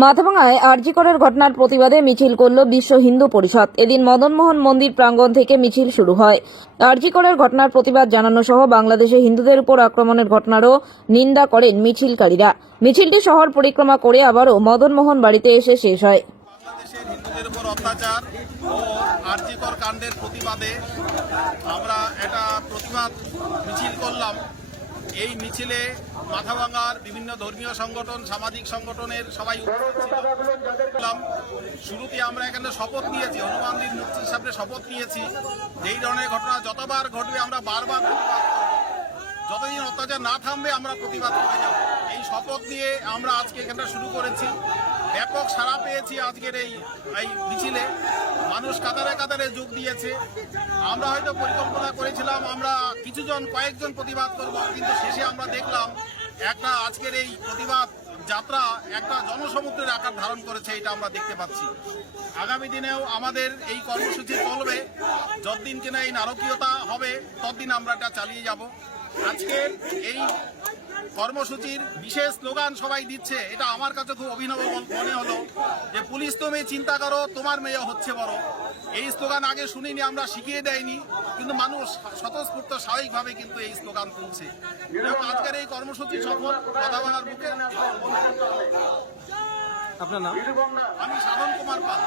মাথাভাঙায় আরজি করের ঘটনার প্রতিবাদে মিছিল করল বিশ্ব হিন্দু পরিষদ। এদিন মদনমোহন মন্দির প্রাঙ্গণ থেকে মিছিল শুরু হয়। আরজি করের ঘটনার প্রতিবাদ জানানো সহ বাংলাদেশে হিন্দুদের উপর আক্রমণের ঘটনারও নিন্দা করেন মিছিলকারীরা। মিছিলটি শহর পরিক্রমা করে আবারও মদনমোহন বাড়িতে এসে শেষ হয়। বাংলাদেশের হিন্দুদের উপর অত্যাচার ও আরজি কর কাণ্ডের প্রতিবাদে আমরা একটা প্রতিবাদ মিছিল করলাম। এই মিছিলে মাথাভাঙার বিভিন্ন ধর্মীয় সংগঠন, সামাজিক সংগঠনের সবাই ছিলাম। শুরুতে আমরা এখানে শপথ নিয়েছি, হনুমানজির মূর্তির সামনে শপথ নিয়েছি, যেই ধরনের ঘটনা যতবার ঘটবে আমরা বারবার প্রতিবাদ করব। যতদিন অত্যাচার না থামবে আমরা প্রতিবাদ করে যাব। এই শপথ নিয়ে আমরা আজকে এখানটা শুরু করেছি। ব্যাপক সাড়া পেয়েছি আজকের এই মিছিলে। মানুষ কাতারে কাতারে যোগ দিয়েছে। আমরা হয়তো পরিকল্পনা করেছিলাম আমরা কয়েকজন প্রতিবাদ করব, কিন্তু শেষে আমরা দেখলাম একটা আজকের এই প্রতিবাদ যাত্রা একটা জনসমুদ্রের আকার ধারণ করেছে, এটা আমরা দেখতে পাচ্ছি। আগামী দিনেও আমাদের এই কর্মসূচি চলবে। যতদিন কিনা এই নারকীয়তা হবে ততদিন আমরা এটা চালিয়ে যাব। আজকের এই কর্মসূচির বিশেষ স্লোগান সবাই দিচ্ছে, এটা আমার কাছে খুব অভিনব মনে হলো যে পুলিশ তুমি চিন্তা করো, তোমার মেয়ে হচ্ছে বড়। এই স্লোগান আগে শুনিনি, আমরা শিখিয়ে দেয়নি, কিন্তু মানুষ স্বতঃস্ফূর্ত স্বাভাবিকভাবে কিন্তু এই স্লোগান তুলছে। আজকের এই কর্মসূচি সফল। মাথাভাঙার বুকে আপনার নাম? আমি সাধন কুমার পাল।